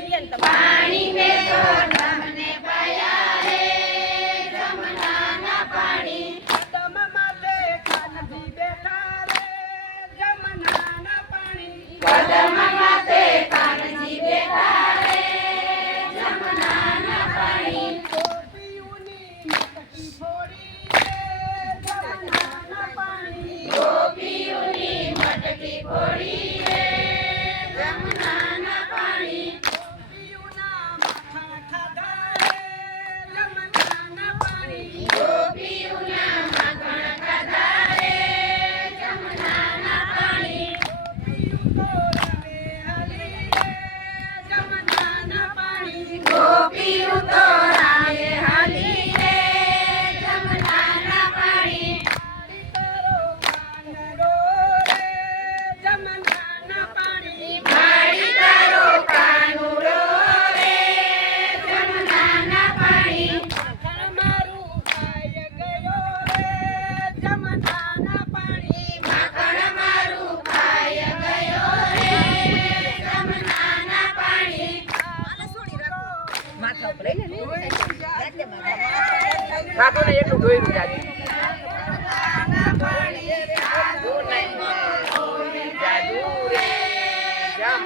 પાણી મેં તો તમને પાયા રે જમનાના પાણી કદમ માથે કાનજી બેઠા રે જમનાના પાણી કદમ માથે કાનજી બેઠા રે જમનાના પાણી ગોપીઓની મટકી ફોડી રે જમનાના પાણી ગોપીઓની મટકી ફોડી રે જમનાના પાણી ગોપીઓના માખણ ખાધા રે જમનાના પાણી ગોપીઓના માખણ ખાધા રે જમનાના પાણી ગોપીઓ તો રામે હાલી રે જમનાના પાણી મારી તારો કાનુડો રે જમનાના પાણી માખણ મારું ખાઈ ગયો રે જમનાના પાણી માખણ મારું ખાઈ ગયો રે જમનાના પાણી ખાતો ને એટલું જોયું જાજુ જાજુ રે જામ